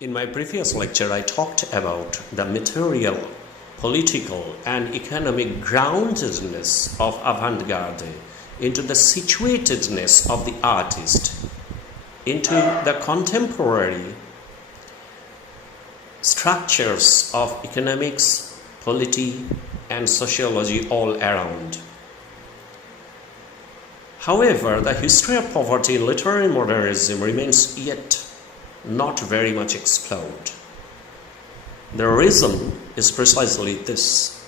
In my previous lecture, I talked about the material, political, and economic groundedness of avant-garde into the situatedness of the artist, into the contemporary structures of economics, polity, and sociology all around. However, the history of poverty in literary modernism remains yet not very much explored. The reason is precisely this.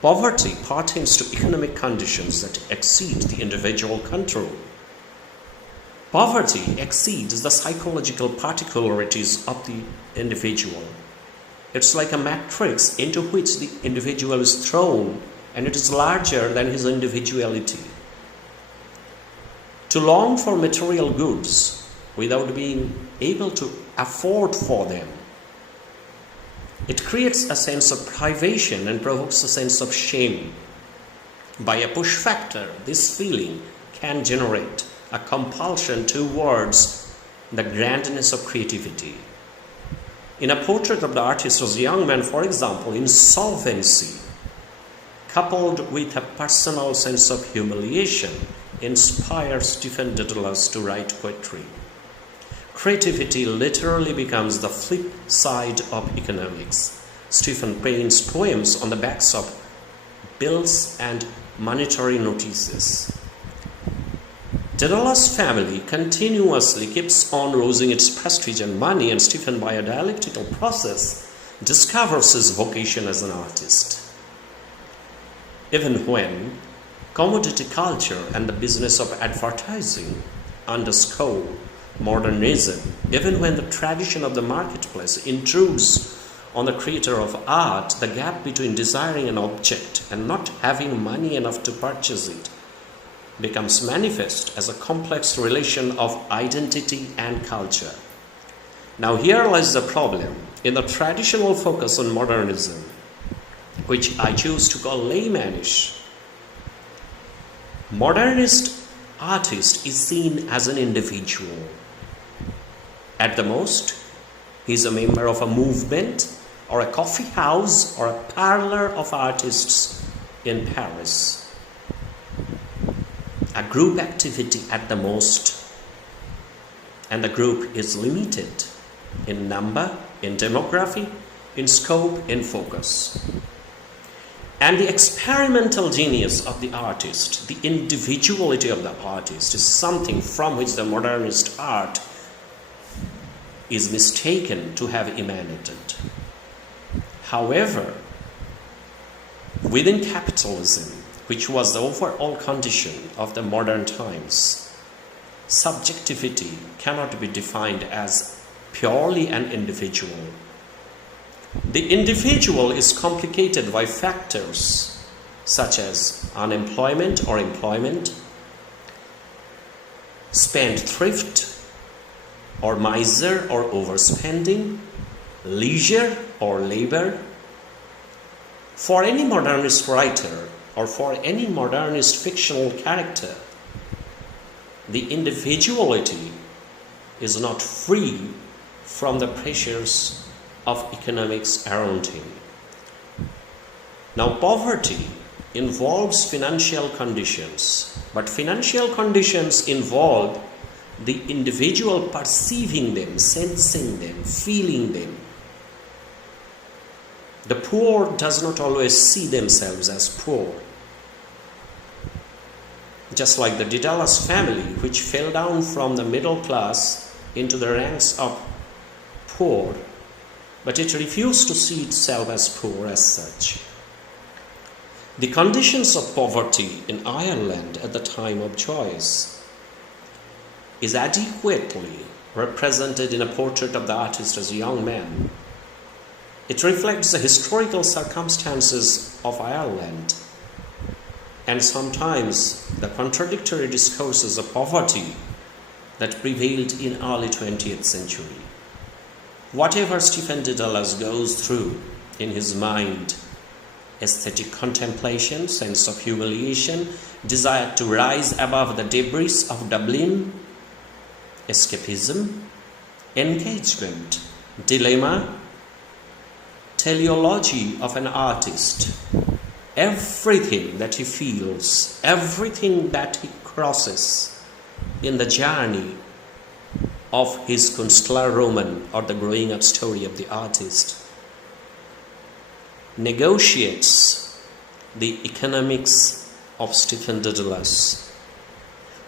Poverty pertains to economic conditions that exceed the individual control. Poverty exceeds the psychological particularities of the individual. It's like a matrix into which the individual is thrown, and it is larger than his individuality. To long for material goods without being able to afford for them, it creates a sense of privation and provokes a sense of shame. By a push factor, this feeling can generate a compulsion towards the grandness of creativity. In a portrait of the artist as a young man, for example, insolvency, coupled with a personal sense of humiliation, inspires Stephen Dedalus to write poetry. Creativity literally becomes the flip side of economics. Stephen paints poems on the backs of bills and monetary notices. Dedalus' family continuously keeps on losing its prestige and money, and Stephen, by a dialectical process, discovers his vocation as an artist. Even when commodity culture and the business of advertising underscore modernism, even when the tradition of the marketplace intrudes on the creator of art, the gap between desiring an object and not having money enough to purchase it becomes manifest as a complex relation of identity and culture. Now here lies the problem. In the traditional focus on modernism, which I choose to call laymanish, modernist artist is seen as an individual. At the most, he is a member of a movement or a coffee house or a parlor of artists in Paris. A group activity at the most, and the group is limited in number, in demography, in scope, in focus. And the experimental genius of the artist, the individuality of the artist, is something from which the modernist art is mistaken to have emanated. However, within capitalism, which was the overall condition of the modern times, subjectivity cannot be defined as purely an individual. The individual is complicated by factors such as unemployment or employment, spendthrift or miser or overspending, leisure or labor. For any modernist writer or for any modernist fictional character, the individuality is not free from the pressures of economics around him. Now, poverty involves financial conditions, but financial conditions involve the individual perceiving them, sensing them, feeling them. The poor does not always see themselves as poor. Just like the Dedalus family, which fell down from the middle class into the ranks of poor, but it refused to see itself as poor as such. The conditions of poverty in Ireland at the time of Joyce is adequately represented in a portrait of the artist as a young man. It reflects the historical circumstances of Ireland and sometimes the contradictory discourses of poverty that prevailed in early 20th century. Whatever Stephen Dedalus goes through in his mind, aesthetic contemplation, sense of humiliation, desire to rise above the debris of Dublin, escapism, engagement dilemma, teleology of an artist. Everything that he feels, everything that he crosses in the journey of his Kunstlerroman, or the growing up story of the artist, negotiates the economics of Stephen Dedalus,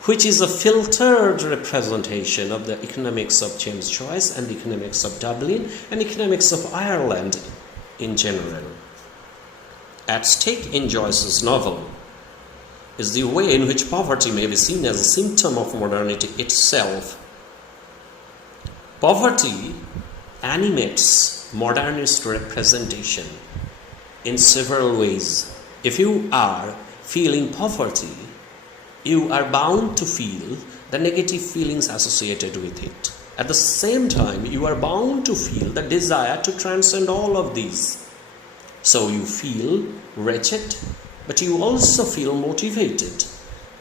which is a filtered representation of the economics of James Joyce and the economics of Dublin and economics of Ireland in general. At stake in Joyce's novel is the way in which poverty may be seen as a symptom of modernity itself. Poverty animates modernist representation in several ways. If you are feeling poverty, you are bound to feel the negative feelings associated with it. At the same time, you are bound to feel the desire to transcend all of these. So you feel wretched, but you also feel motivated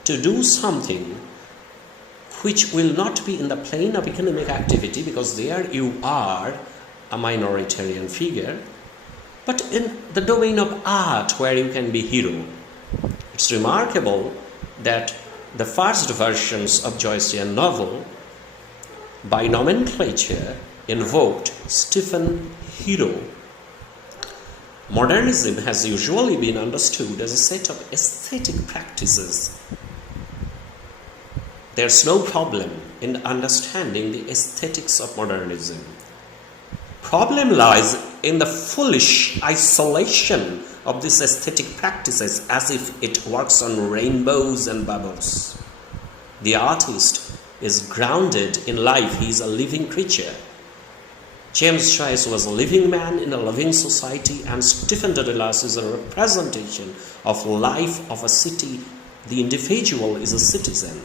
to do something which will not be in the plane of economic activity, because there you are a minoritarian figure, but in the domain of art where you can be hero. It's remarkable that the first versions of Joycean novel by nomenclature invoked Stephen Hero. Modernism has usually been understood as a set of aesthetic practices. There's no problem in understanding the aesthetics of modernism. Problem lies in the foolish isolation of these aesthetic practices as if it works on rainbows and bubbles. The artist is grounded in life. He is a living creature. James Joyce was a living man in a living society, and Stephen Dedalus is a representation of life of a city. The individual is a citizen.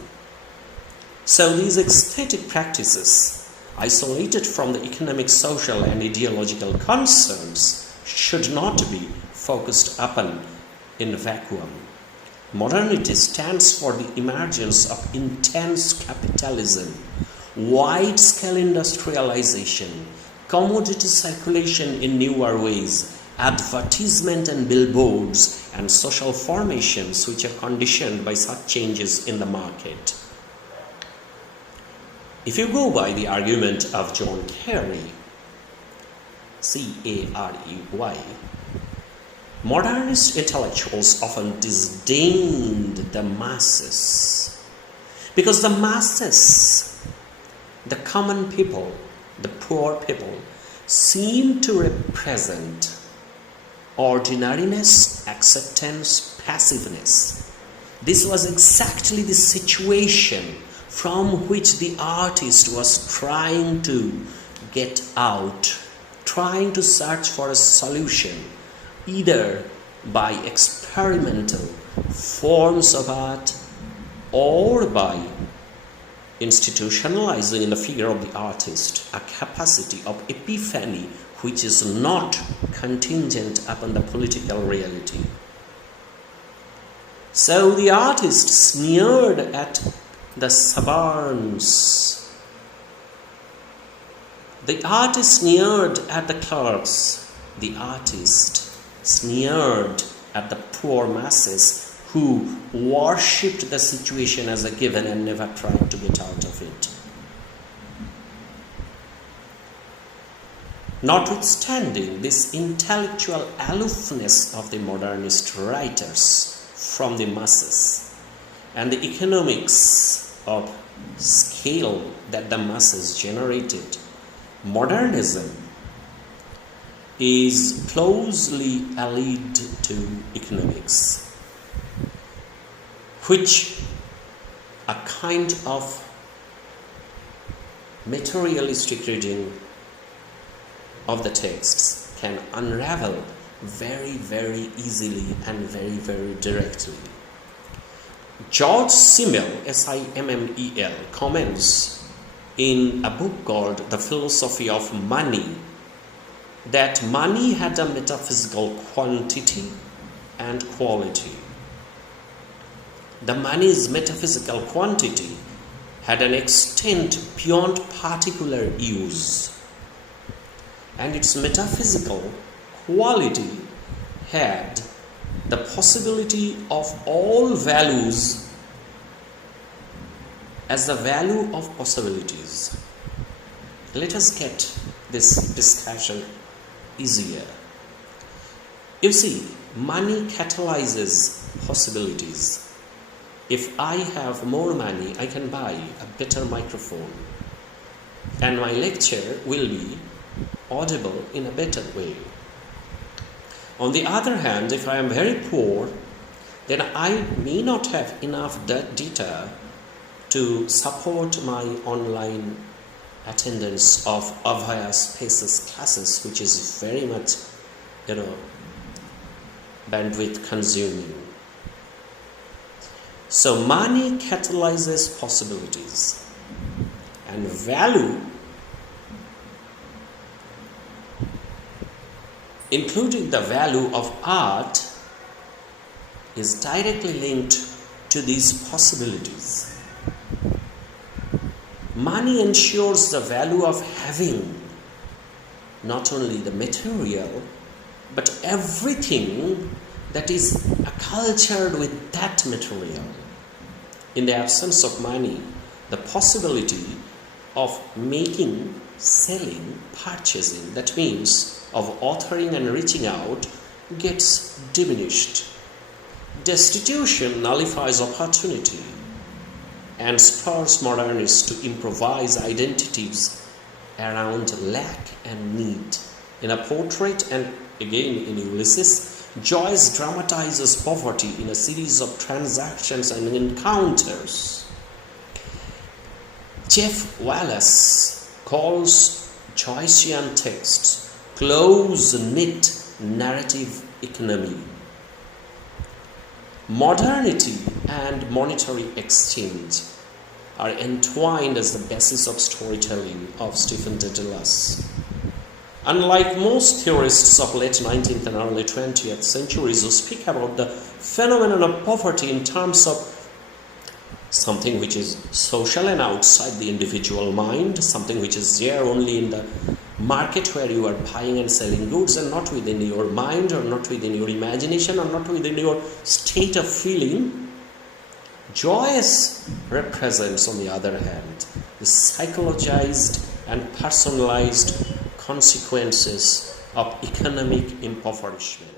So these aesthetic practices, isolated from the economic, social, and ideological concerns, should not be focused upon in a vacuum. Modernity stands for the emergence of intense capitalism, wide-scale industrialization, commodity circulation in newer ways, advertisement and billboards, and social formations which are conditioned by such changes in the market. If you go by the argument of John Carey, C-A-R-E-Y, modernist intellectuals often disdained the masses because the masses, the common people, the poor people, seem to represent ordinariness, acceptance, passiveness. This was exactly the situation from which the artist was trying to get out, trying to search for a solution, either by experimental forms of art or by institutionalizing in the figure of the artist a capacity of epiphany which is not contingent upon the political reality. So the artist sneered at the suburbs. The artist sneered at the clerks. The artist sneered at the poor masses who worshipped the situation as a given and never tried to get out of it. Notwithstanding this intellectual aloofness of the modernist writers from the masses and the economics of scale that the masses generated, modernism is closely allied to economics, which a kind of materialistic reading of the texts can unravel very, very easily and very, very directly. George Simmel, S-I-M-M-E-L, comments in a book called The Philosophy of Money that money had a metaphysical quantity and quality. The money's metaphysical quantity had an extent beyond particular use. and its metaphysical quality had the possibility of all values as the value of possibilities. Let us get this discussion easier. You see, money catalyzes possibilities. If I have more money, I can buy a better microphone, and my lecture will be audible in a better way. On the other hand, if I am very poor, then I may not have enough data to support my online attendance of Avaya Spaces classes, which is very much, bandwidth consuming. So money catalyzes possibilities, and value, including the value of art, is directly linked to these possibilities. Money ensures the value of having not only the material, but everything that is acculturated with that material. In the absence of money, the possibility of making, selling, purchasing, that means of authoring and reaching out, gets diminished. Destitution nullifies opportunity and spurs modernists to improvise identities around lack and need. In a portrait and again in Ulysses, Joyce dramatizes poverty in a series of transactions and encounters. Jeff Wallace calls Joycean texts close-knit narrative economy. Modernity and monetary exchange are entwined as the basis of storytelling of Stephen Dedalus. Unlike most theorists of late 19th and early 20th centuries who speak about the phenomenon of poverty in terms of something which is social and outside the individual mind, something which is there only in the market where you are buying and selling goods and not within your mind or not within your imagination or not within your state of feeling, Joyce represents, on the other hand, the psychologized and personalized consequences of economic impoverishment.